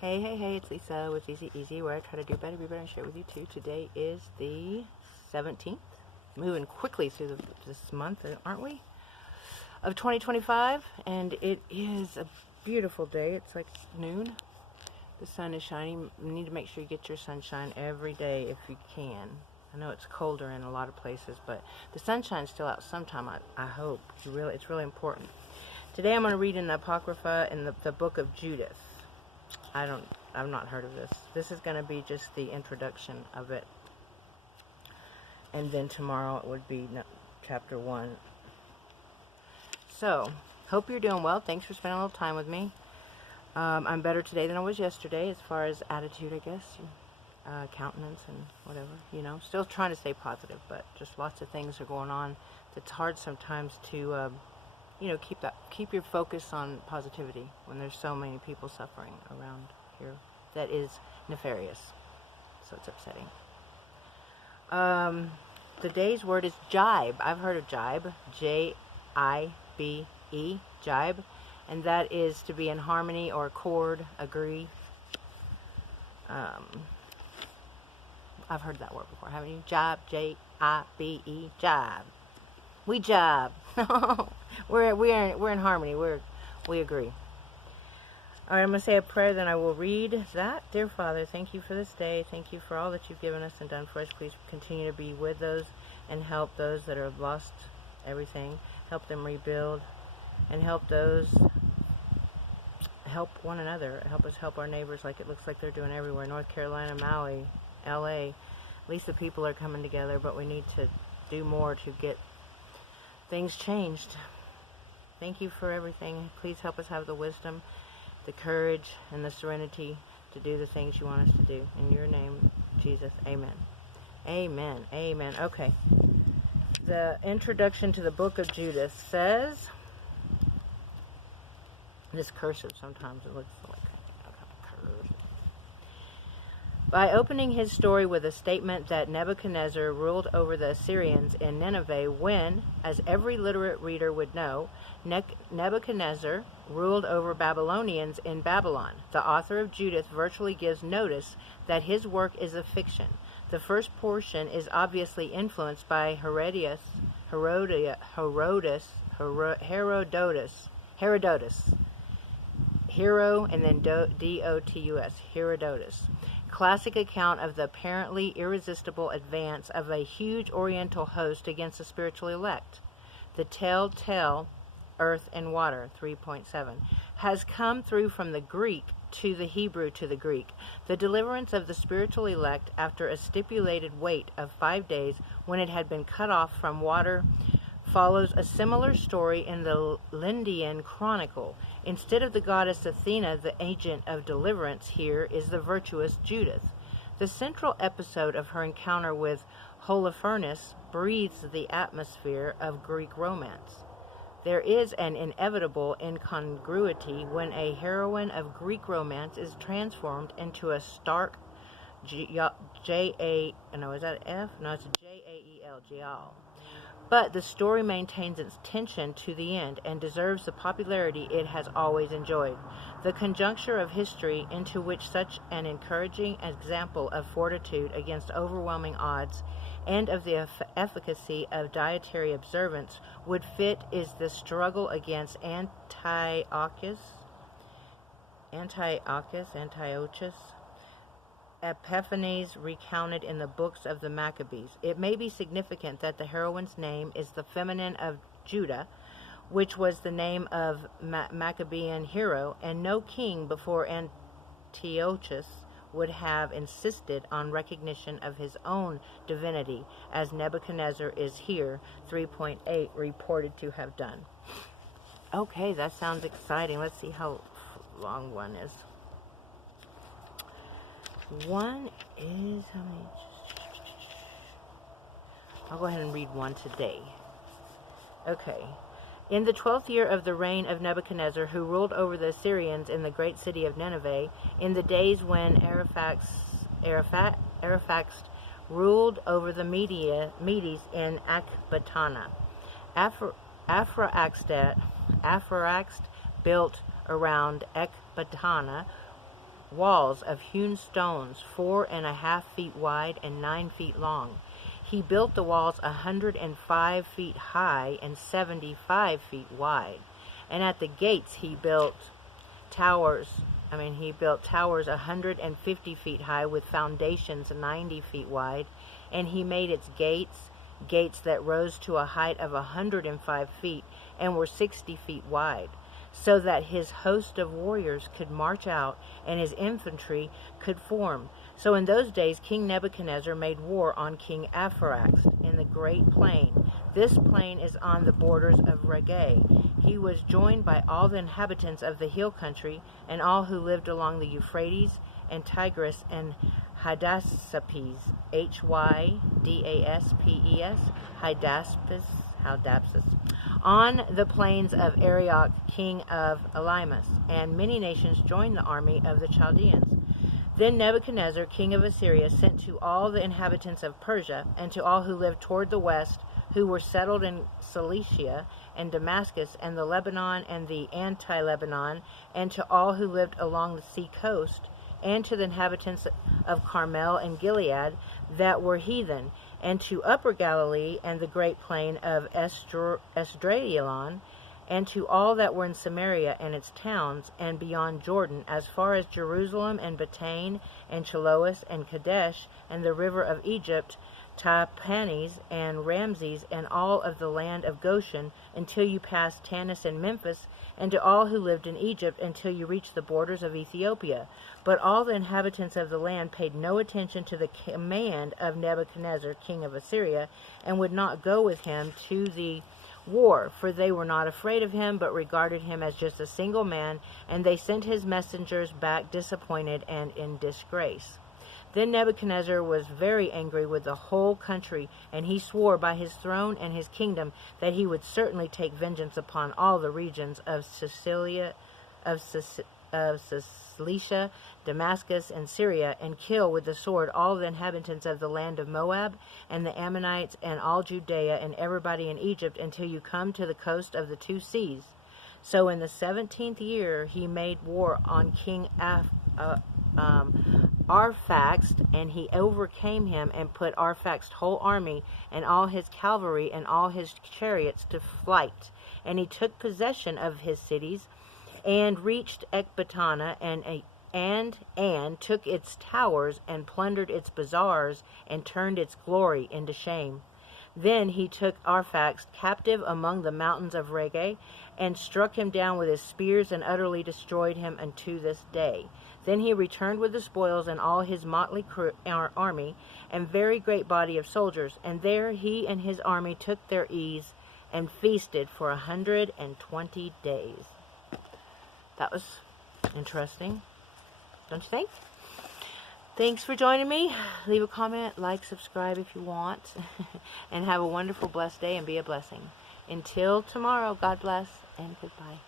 Hey, hey, hey, it's Lisa with Easy Easy, where I try to do better, be better, and share with you too. Today is the 17th. Moving quickly through this month, aren't we? Of 2025, and it is a beautiful day. It's like noon. The sun is shining. You need to make sure you get your sunshine every day if you can. I know it's colder in a lot of places, but the sunshine's still out sometime, I hope. It's really important. Today I'm going to read in the Apocrypha in the book of Judith. I've not heard of this. This is going to be just the introduction of it. And then tomorrow it would be chapter 1. So, hope you're doing well. Thanks for spending a little time with me. I'm better today than I was yesterday as far as attitude, I guess. Countenance and whatever, Still trying to stay positive, but just lots of things are going on. It's hard sometimes to keep your focus on positivity when there's so many people suffering around here. That is nefarious. So it's upsetting. Today's word is jibe. I've heard of jibe. J-I-B-E, jibe. And that is to be in harmony or accord, agree. I've heard that word before, haven't you? Jibe, J-I-B-E, jibe. We jibe. we're in harmony. We agree. All right, I'm going to say a prayer, then I will read that. Dear Father, thank you for this day. Thank you for all that you've given us and done for us. Please continue to be with those and help those that have lost everything. Help them rebuild and help one another. Help us help our neighbors like it looks like they're doing everywhere. North Carolina, Maui, LA. At least the people are coming together, but we need to do more to get things changed. Thank you for everything. Please help us have the wisdom, the courage, and the serenity to do the things you want us to do. In your name, Jesus, amen. Amen. Amen. Okay. The introduction to the book of Judith says, this cursive sometimes it looks like cursive. By opening his story with a statement that Nebuchadnezzar ruled over the Assyrians in Nineveh when, as every literate reader would know, Nebuchadnezzar ruled over Babylonians in Babylon, the author of Judith virtually gives notice that his work is a fiction. The first portion is obviously influenced by Herodotus, Hero and then D-O-T-U-S, Herodotus. Classic account of the apparently irresistible advance of a huge oriental host against the spiritual elect. The telltale earth and water, 3.7, has come through from the Greek to the Hebrew to the Greek. The deliverance of the spiritual elect after a stipulated wait of 5 days when it had been cut off from water follows a similar story in the Lydian Chronicle. Instead of the goddess Athena, the agent of deliverance here is the virtuous Judith. The central episode of her encounter with Holofernes breathes the atmosphere of Greek romance. There is an inevitable incongruity when a heroine of Greek romance is transformed into a stark Jael. But the story maintains its tension to the end and deserves the popularity it has always enjoyed. The conjuncture of history into which such an encouraging example of fortitude against overwhelming odds and of the efficacy of dietary observance would fit is the struggle against Antiochus, Epiphanes recounted in the books of the Maccabees. It may be significant that the heroine's name is the feminine of Judah, which was the name of Maccabean hero, and no king before Antiochus would have insisted on recognition of his own divinity, as Nebuchadnezzar is here, 3.8, reported to have done. Okay, that sounds exciting. Let's see how long one is. One is, how many? I'll go ahead and read one today. Okay. In the 12th year of the reign of Nebuchadnezzar, who ruled over the Assyrians in the great city of Nineveh, in the days when Arphaxad ruled over the Medes in Ecbatana, Aphraxad built around Ecbatana walls of hewn stones 4.5 feet wide and 9 feet long. He built the walls 105 feet high and 75 feet wide. And at the gates he built towers 150 feet high with foundations 90 feet wide. And he made its gates that rose to a height of 105 feet and were 60 feet wide, so that his host of warriors could march out and his infantry could form. So in those days King Nebuchadnezzar made war on King Aphoraxd in the great plain. This plain is on the borders of Regay. He was joined by all the inhabitants of the hill country and all who lived along the Euphrates and Tigris and Hydaspes, Hydaspes, Hydaspes, on the plains of Arioch, king of Elymas, and many nations joined the army of the Chaldeans. Then Nebuchadnezzar, king of Assyria, sent to all the inhabitants of Persia and to all who lived toward the west, who were settled in Cilicia and Damascus and the Lebanon and the anti-Lebanon, and to all who lived along the sea coast, and to the inhabitants of Carmel and Gilead that were heathen, and to Upper Galilee and the great plain of Esdraelon, and to all that were in Samaria and its towns, and beyond Jordan, as far as Jerusalem and Bethane and Chiloas and Kadesh, and the river of Egypt, Tahpanhes and Ramses, and all of the land of Goshen, until you pass Tanis and Memphis, and to all who lived in Egypt, until you reach the borders of Ethiopia. But all the inhabitants of the land paid no attention to the command of Nebuchadnezzar, king of Assyria, and would not go with him to the war, for they were not afraid of him, but regarded him as just a single man, and they sent his messengers back disappointed and in disgrace. Then Nebuchadnezzar was very angry with the whole country, and he swore by his throne and his kingdom that he would certainly take vengeance upon all the regions of Cilicia, Damascus, and Syria, and kill with the sword all the inhabitants of the land of Moab, and the Ammonites, and all Judea, and everybody in Egypt, until you come to the coast of the two seas. So in the 17th year he made war on King Arphaxad, and he overcame him and put Arphaxad's whole army and all his cavalry and all his chariots to flight. And he took possession of his cities and reached Ecbatana and took its towers and plundered its bazaars and turned its glory into shame. Then he took Arphaxad captive among the mountains of Regay and struck him down with his spears and utterly destroyed him unto this day. Then he returned with the spoils and all his motley army and very great body of soldiers, and there he and his army took their ease and feasted for 120 days. That was interesting, don't you think? Thanks for joining me. Leave a comment, like, subscribe if you want, and have a wonderful, blessed day and be a blessing. Until tomorrow, God bless and goodbye.